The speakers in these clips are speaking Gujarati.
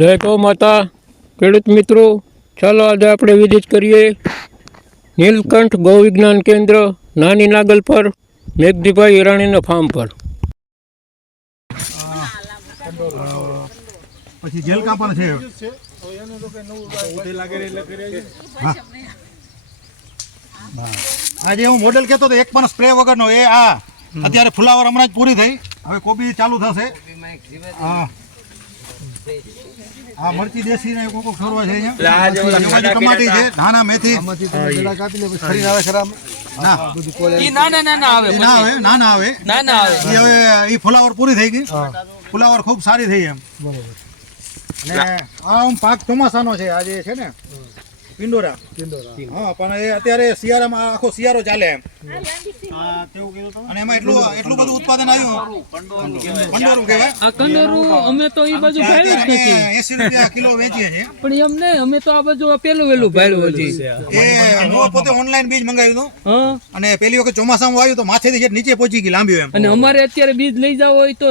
જય ગૌ માતા ખેડૂત મિત્રો, ચાલો આજે આપણે વિઝિટ કરીએ નીલકંઠ ગૌ વિજ્ઞાન કેન્દ્ર નાની નાગલ પર મેઘજીભાઈ હિરાણીના ફાર્મ પર. પછી જેલ કાપણ છે. આજે હું મોડેલ કહેતો હતો એક પણ સ્પ્રે વગરનો. એ આ અત્યારે ફુલાવર હમણાં જ પૂરી થઈ, હવે કોબી ચાલુ થશે. હા, આ મરચી દેશી ને કોકો ખરવા છે અહીંયા. ટમાટી છે, ધાણા, મેથી. ના આવે. એ ફુલાવર પૂરી થઈ ગઈ. ફુલાવર ખૂબ સારી થઈ એમ. અને આ પાક ચોમાસાનો છે. આજે છે ને પિંડોરા. હા, પણ એ અત્યારે શિયાળામાં આખો શિયાળો ચાલે એમ. અને એમાં એટલું બધું ઉત્પાદન આવ્યું. કંડોરું કહેવાય. આ કંડોરું અમે તો એ બાજુ ભાડ્યું જ નથી. 80 રૂપિયા કિલો વેચીએ છીએ. પણ એમ ને અમે તો આ બાજુ પેલું વેલું ભાડ્યું હજી. એ હું પોતે ઓનલાઈન બીજ મંગાવ્યું હતું. અને પેલી વખત ચોમાસામાં આવ્યું તો માથેથી નીચે પહોંચી ગઈ લાંબી એમ. અને અમારે અત્યારે બીજ લઈ જાવ હોય તો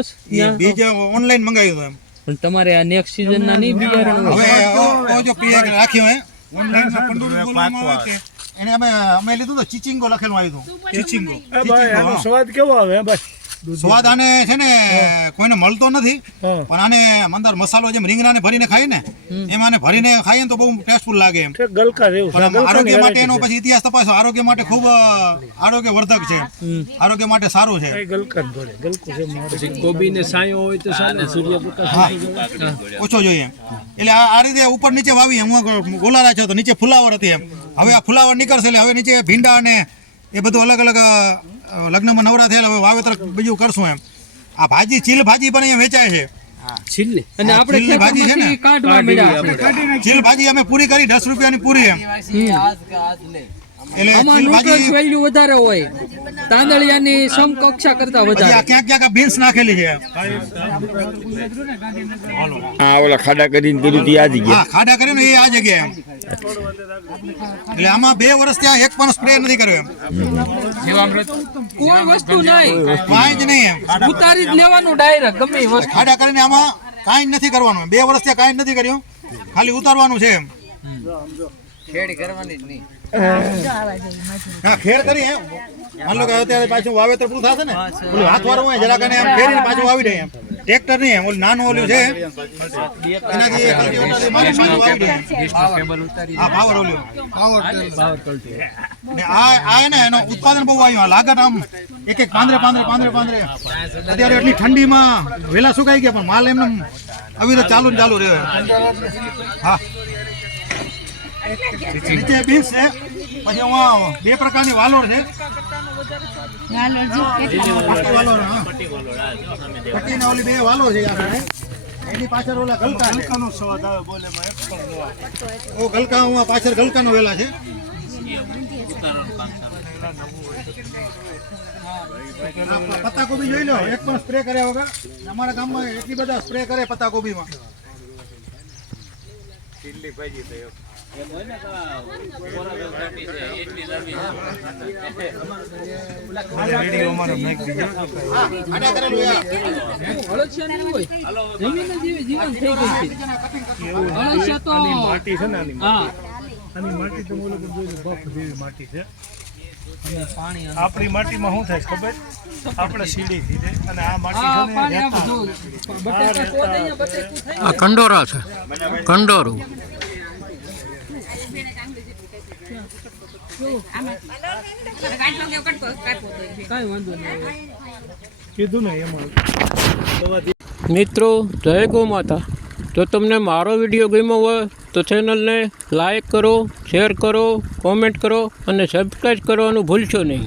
બીજ ઓનલાઈન મંગાવ્યું એમ. પણ તમારે આ નેક્સ્ટ સીઝન ના નહીં બિયારણ હવે જો પીએ રાખ્યું હે ઓનલાઈન એને અમે લીધું તો ચીચિંગો લખેલું આવ્યું હતું. ચીચિંગો સ્વાદ કેવો આવે ભાઈ? સ્વાદ આને છે ને કોઈને મળતો નથી, પણ આને અંદર મસાલો જેમ રીંગણાને ભરીને ખાય ને એમ આને ભરીને ખાઈએ ને તો બહુ ટેસ્ટફુલ લાગે એમ. પણ આરોગ્ય માટે એનો પછી ઇતિહાસ તપાસો. આરોગ્ય માટે ખૂબ આરોગ્ય વર્ધક છે, આરોગ્ય માટે સારું છે. કોબીને સાયો હોય તો ઓછો જોઈએ. એટલે આ રીતે ઉપર નીચે વાવી હું ગોલારા છો તો નીચે ફુલાવર હતી એમ. હવે આ ફુલાવર નીકળશે એટલે હવે નીચે ભીંડા અને એ બધું અલગ અલગ લગ્નમાં નવરા થયેલા હવે વાવેતર બીજું કરશું એમ. આ ભાજી ચીલ ભાજી પણ અહીંયા વેચાય છે. અને આપણે ભાજી છે ને કાઢવા મળ્યા. ચીલ ભાજી અમે પૂરી કરી 10 રૂપિયાની પૂરી એમ. એટલે આમાં ન્યુટ્રન્સ વેલ્યુ વધારે હોય, તાંદળિયાની સમકક્ષા કરતા વધારે. ક્યાંક ક્યાંક બીન્સ નાખેલી છે. હા, ઓલા ખાડા કરીને કર્યું તી આ જગ્યાએ. હા, ખાડા કરીને એ આ જગ્યાએ એમ. એટલે આમાં 2 વર્ષ ત્યાં એક પણ સ્પ્રે નથી કર્યો એમ. કોઈ વસ્તુ નહીં, કાંઈ જ નહીં એમ. ઉતારી જ લેવાનું ડાયરેક્ટ ગમે એ વસ્તુ. ખાડા કરીને આમાં કાંઈ જ નથી કરવાનું. 2 વર્ષ ત્યાં કાંઈ જ નથી કર્યું, ખાલી ઉતારવાનું છે એમ. ખેડ કરવાની જ નહીં. હા, ખેડ કરી એમ. માન લો કે અત્યારે પાછું વાવેતર પૂરું થશે ને, ઓલું હાથવાળું હોય જરા કને એમ ફેરીને પાછું વાવી દે એમ. ટ્રેક્ટર નહીં એમ, ઓલું નાનું ઓલું છે એનાથી કલ્ટીવેટરથી મારી પાછું વાવી દે. હા, પાવર ઓલું ને આ ને એનો ઉત્પાદન બહુ આવ્યું. લાગત આમ એક પાંદરે અત્યારે એટલી ઠંડીમાં વેલા સુકાઈ ગયા, પણ માલ એમને આવી રીતે ચાલુ ને ચાલુ રહે. હા, નીચે બીન્સ છે. પછી હું 2 પ્રકારની વાલોર છે. પટ્ટી ઓલી 2 વાલોર છે. એની પાછળ ઓલા ગલકાનો સ્વાદ આવે બોલે ઓ ગલકા પાછળ ગલકાનો વેલા છે. પત્તા કોબી જોઈ લો, એક પણ સ્પ્રે કર્યા વગર. અમારા ગામમાં એટલી બધા સ્પ્રે કરે પત્તા કોબીમાં. આપણી માટીમાં શું થાય ખબર? આપણે સીડી થી અને આ માટી આ કંડોરા છે. કંડોરું મિત્રો, જય ગૌ માતા. જો તમને મારો વિડીયો ગમ્યો હોય તો ચેનલને લાઈક કરો, શેર કરો, કોમેન્ટ કરો અને સબસ્ક્રાઈબ કરવાનું ભૂલશો નહીં.